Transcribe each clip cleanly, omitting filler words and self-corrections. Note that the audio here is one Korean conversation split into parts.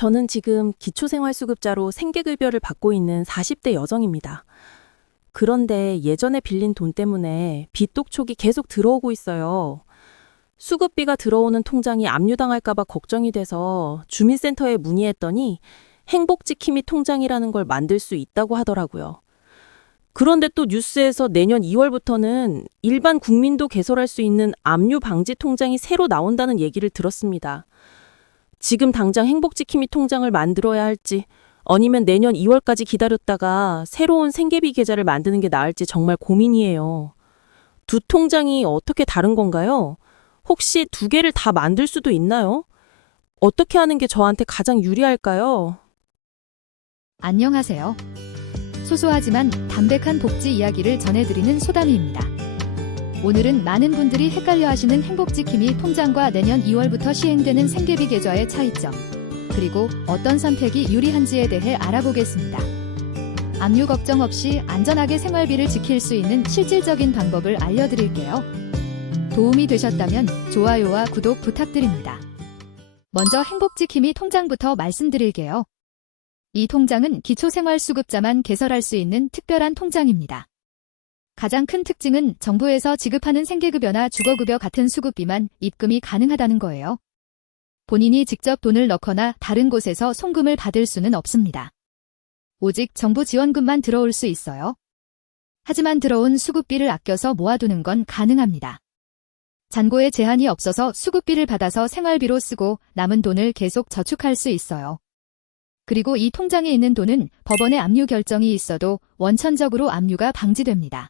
저는 지금 기초생활수급자로 생계급여를 받고 있는 40대 여성입니다. 그런데 예전에 빌린 돈 때문에 빚독촉이 계속 들어오고 있어요. 수급비가 들어오는 통장이 압류당할까 봐 걱정이 돼서 주민센터에 문의했더니 행복지킴이 통장이라는 걸 만들 수 있다고 하더라고요. 그런데 또 뉴스에서 내년 2월부터는 일반 국민도 개설할 수 있는 압류 방지 통장이 새로 나온다는 얘기를 들었습니다. 지금 당장 행복지킴이 통장을 만들어야 할지 아니면 내년 2월까지 기다렸다가 새로운 생계비 계좌를 만드는 게 나을지 정말 고민이에요. 두 통장이 어떻게 다른 건가요? 혹시 두 개를 다 만들 수도 있나요? 어떻게 하는 게 저한테 가장 유리할까요? 안녕하세요. 소소하지만 담백한 복지 이야기를 전해드리는 소담이입니다. 오늘은 많은 분들이 헷갈려하시는 행복지킴이 통장과 내년 2월부터 시행되는 생계비 계좌의 차이점, 그리고 어떤 선택이 유리한지에 대해 알아보겠습니다. 압류 걱정 없이 안전하게 생활비를 지킬 수 있는 실질적인 방법을 알려드릴게요. 도움이 되셨다면 좋아요와 구독 부탁드립니다. 먼저 행복지킴이 통장부터 말씀드릴게요. 이 통장은 기초생활수급자만 개설할 수 있는 특별한 통장입니다. 가장 큰 특징은 정부에서 지급하는 생계급여나 주거급여 같은 수급비만 입금이 가능하다는 거예요. 본인이 직접 돈을 넣거나 다른 곳에서 송금을 받을 수는 없습니다. 오직 정부 지원금만 들어올 수 있어요. 하지만 들어온 수급비를 아껴서 모아두는 건 가능합니다. 잔고에 제한이 없어서 수급비를 받아서 생활비로 쓰고 남은 돈을 계속 저축할 수 있어요. 그리고 이 통장에 있는 돈은 법원의 압류 결정이 있어도 원천적으로 압류가 방지됩니다.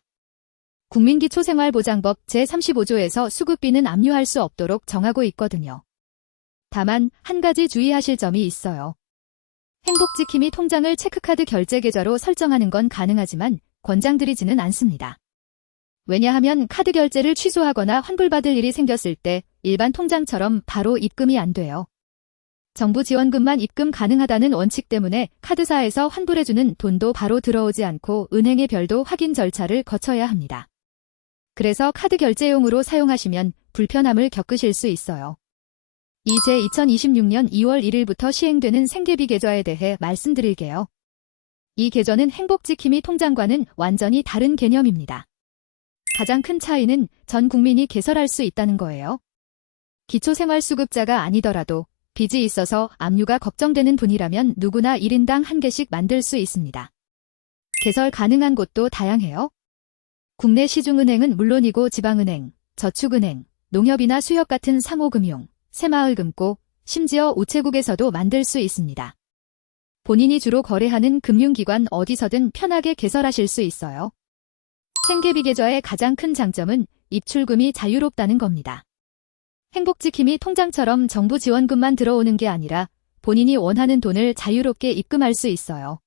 국민기초생활보장법 제35조에서 수급비는 압류할 수 없도록 정하고 있거든요. 다만 한 가지 주의하실 점이 있어요. 행복지킴이 통장을 체크카드 결제 계좌로 설정하는 건 가능하지만 권장드리지는 않습니다. 왜냐하면 카드 결제를 취소하거나 환불받을 일이 생겼을 때 일반 통장처럼 바로 입금이 안 돼요. 정부 지원금만 입금 가능하다는 원칙 때문에 카드사에서 환불해주는 돈도 바로 들어오지 않고 은행의 별도 확인 절차를 거쳐야 합니다. 그래서 카드 결제용으로 사용하시면 불편함을 겪으실 수 있어요. 이제 2026년 2월 1일부터 시행되는 생계비 계좌에 대해 말씀드릴게요. 이 계좌는 행복지킴이 통장과는 완전히 다른 개념입니다. 가장 큰 차이는 전 국민이 개설할 수 있다는 거예요. 기초생활수급자가 아니더라도 빚이 있어서 압류가 걱정되는 분이라면 누구나 1인당 한 개씩 만들 수 있습니다. 개설 가능한 곳도 다양해요. 국내 시중은행은 물론이고 지방은행, 저축은행, 농협이나 수협 같은 상호금융, 새마을금고, 심지어 우체국에서도 만들 수 있습니다. 본인이 주로 거래하는 금융기관 어디서든 편하게 개설하실 수 있어요. 생계비 계좌의 가장 큰 장점은 입출금이 자유롭다는 겁니다. 행복지킴이 통장처럼 정부 지원금만 들어오는 게 아니라 본인이 원하는 돈을 자유롭게 입금할 수 있어요.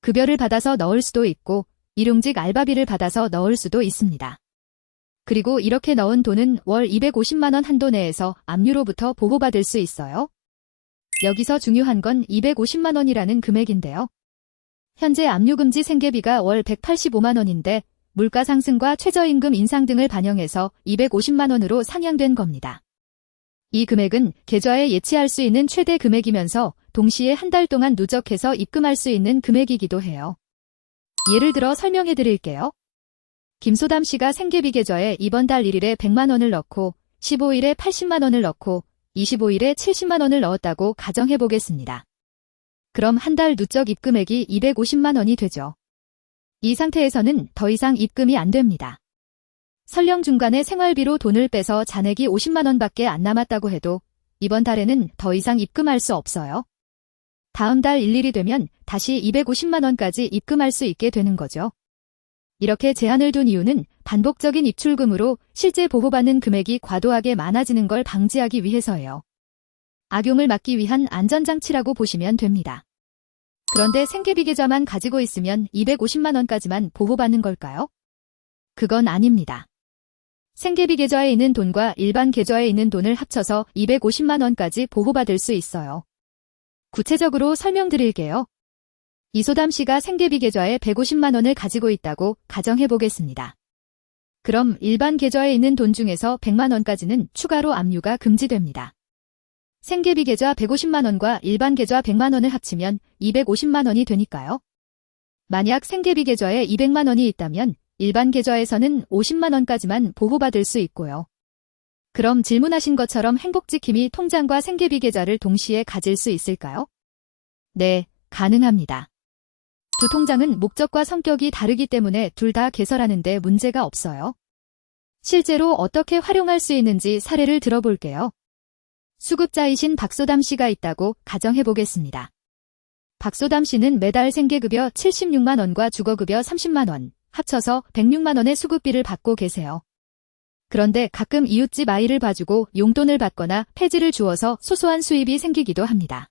급여를 받아서 넣을 수도 있고 일용직 알바비를 받아서 넣을 수도 있습니다. 그리고 이렇게 넣은 돈은 월 250만 원 한도 내에서 압류로부터 보호받을 수 있어요. 여기서 중요한 건 250만 원이라는 금액인데요. 현재 압류금지 생계비가 월 185만 원인데 물가 상승과 최저임금 인상 등을 반영해서 250만 원으로 상향된 겁니다. 이 금액은 계좌에 예치할 수 있는 최대 금액이면서 동시에 한 달 동안 누적해서 입금할 수 있는 금액이기도 해요. 예를 들어 설명해 드릴게요. 김소담 씨가 생계비 계좌에 이번 달 1일에 100만 원을 넣고 15일에 80만 원을 넣고 25일에 70만 원을 넣었다고 가정해 보겠습니다. 그럼 한 달 누적 입금액이 250만 원이 되죠. 이 상태에서는 더 이상 입금이 안 됩니다. 설령 중간에 생활비로 돈을 빼서 잔액이 50만 원밖에 안 남았다고 해도 이번 달에는 더 이상 입금할 수 없어요. 다음 달 1일이 되면 다시 250만 원까지 입금할 수 있게 되는 거죠. 이렇게 제한을 둔 이유는 반복적인 입출금으로 실제 보호받는 금액이 과도하게 많아지는 걸 방지하기 위해서예요. 악용을 막기 위한 안전장치라고 보시면 됩니다. 그런데 생계비 계좌만 가지고 있으면 250만 원까지만 보호받는 걸까요? 그건 아닙니다. 생계비 계좌에 있는 돈과 일반 계좌에 있는 돈을 합쳐서 250만 원까지 보호받을 수 있어요. 구체적으로 설명드릴게요. 이소담 씨가 생계비 계좌에 150만 원을 가지고 있다고 가정해 보겠습니다. 그럼 일반 계좌에 있는 돈 중에서 100만 원까지는 추가로 압류가 금지됩니다. 생계비 계좌 150만 원과 일반 계좌 100만 원을 합치면 250만 원이 되니까요. 만약 생계비 계좌에 200만 원이 있다면 일반 계좌에서는 50만 원까지만 보호받을 수 있고요. 그럼 질문하신 것처럼 행복지킴이 통장과 생계비 계좌를 동시에 가질 수 있을까요? 네, 가능합니다. 두 통장은 목적과 성격이 다르기 때문에 둘 다 개설하는 데 문제가 없어요. 실제로 어떻게 활용할 수 있는지 사례를 들어볼게요. 수급자이신 박소담 씨가 있다고 가정해 보겠습니다. 박소담 씨는 매달 생계급여 76만 원과 주거급여 30만 원, 합쳐서 106만 원의 수급비를 받고 계세요. 그런데 가끔 이웃집 아이를 봐주고 용돈을 받거나 폐지를 주어서 소소한 수입이 생기기도 합니다.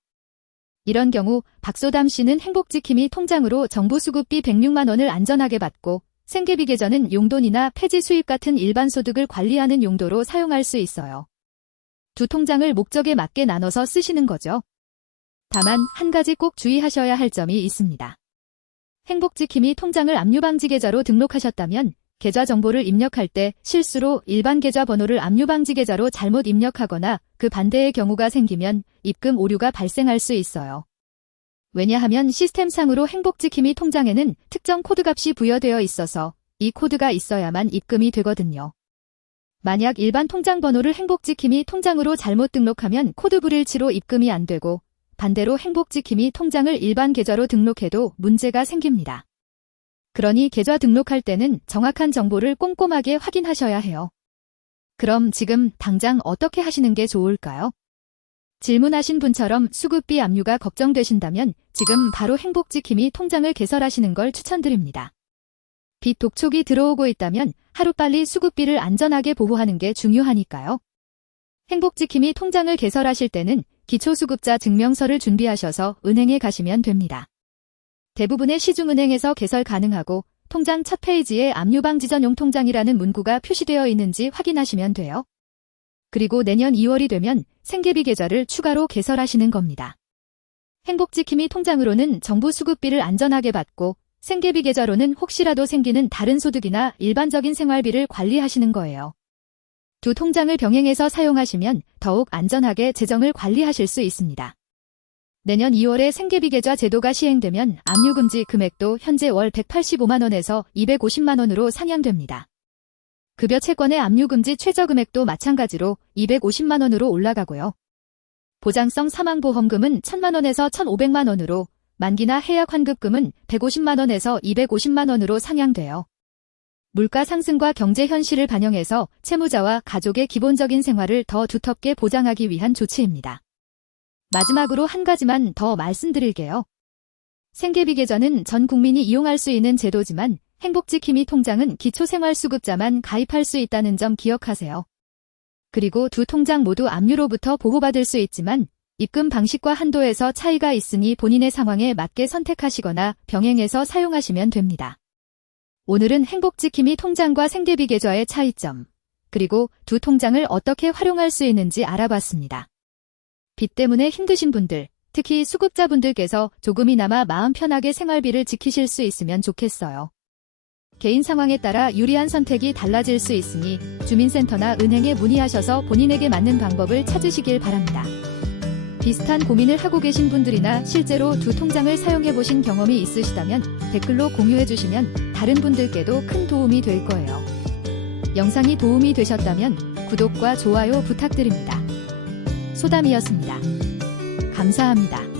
이런 경우 박소담 씨는 행복지킴이 통장으로 정부 수급비 106만 원을 안전하게 받고 생계비 계좌는 용돈이나 폐지 수입 같은 일반 소득을 관리하는 용도로 사용할 수 있어요. 두 통장을 목적에 맞게 나눠서 쓰시는 거죠. 다만 한 가지 꼭 주의하셔야 할 점이 있습니다. 행복지킴이 통장을 압류방지 계좌로 등록하셨다면 계좌 정보를 입력할 때 실수로 일반 계좌 번호를 압류방지 계좌로 잘못 입력하거나 그 반대의 경우가 생기면 입금 오류가 발생할 수 있어요. 왜냐하면 시스템상으로 행복지킴이 통장에는 특정 코드값이 부여되어 있어서 이 코드가 있어야만 입금이 되거든요. 만약 일반 통장 번호를 행복지킴이 통장으로 잘못 등록하면 코드 불일치로 입금이 안 되고 반대로 행복지킴이 통장을 일반 계좌로 등록해도 문제가 생깁니다. 그러니 계좌 등록할 때는 정확한 정보를 꼼꼼하게 확인하셔야 해요. 그럼 지금 당장 어떻게 하시는 게 좋을까요? 질문하신 분처럼 수급비 압류가 걱정되신다면 지금 바로 행복지킴이 통장을 개설하시는 걸 추천드립니다. 빚 독촉이 들어오고 있다면 하루빨리 수급비를 안전하게 보호하는 게 중요하니까요. 행복지킴이 통장을 개설하실 때는 기초수급자 증명서를 준비하셔서 은행에 가시면 됩니다. 대부분의 시중은행에서 개설 가능하고 통장 첫 페이지에 압류방지 전용 통장이라는 문구가 표시되어 있는지 확인하시면 돼요. 그리고 내년 2월이 되면 생계비 계좌를 추가로 개설하시는 겁니다. 행복지킴이 통장으로는 정부 수급비를 안전하게 받고 생계비 계좌로는 혹시라도 생기는 다른 소득이나 일반적인 생활비를 관리하시는 거예요. 두 통장을 병행해서 사용하시면 더욱 안전하게 재정을 관리하실 수 있습니다. 내년 2월에 생계비 계좌 제도가 시행되면 압류금지 금액도 현재 월 185만 원에서 250만 원으로 상향됩니다. 급여 채권의 압류금지 최저금액도 마찬가지로 250만 원으로 올라가고요. 보장성 사망보험금은 1,000만 원에서 1,500만 원으로 만기나 해약 환급금은 150만 원에서 250만 원으로 상향돼요. 물가 상승과 경제 현실을 반영해서 채무자와 가족의 기본적인 생활을 더 두텁게 보장하기 위한 조치입니다. 마지막으로 한 가지만 더 말씀드릴게요. 생계비 계좌는 전 국민이 이용할 수 있는 제도지만 행복지킴이 통장은 기초생활수급자만 가입할 수 있다는 점 기억하세요. 그리고 두 통장 모두 압류로부터 보호받을 수 있지만 입금 방식과 한도에서 차이가 있으니 본인의 상황에 맞게 선택하시거나 병행해서 사용하시면 됩니다. 오늘은 행복지킴이 통장과 생계비 계좌의 차이점, 그리고 두 통장을 어떻게 활용할 수 있는지 알아봤습니다. 빚 때문에 힘드신 분들, 특히 수급자분들께서 조금이나마 마음 편하게 생활비를 지키실 수 있으면 좋겠어요. 개인 상황에 따라 유리한 선택이 달라질 수 있으니 주민센터나 은행에 문의하셔서 본인에게 맞는 방법을 찾으시길 바랍니다. 비슷한 고민을 하고 계신 분들이나 실제로 두 통장을 사용해보신 경험이 있으시다면 댓글로 공유해주시면 다른 분들께도 큰 도움이 될 거예요. 영상이 도움이 되셨다면 구독과 좋아요 부탁드립니다. 소담이었습니다. 감사합니다.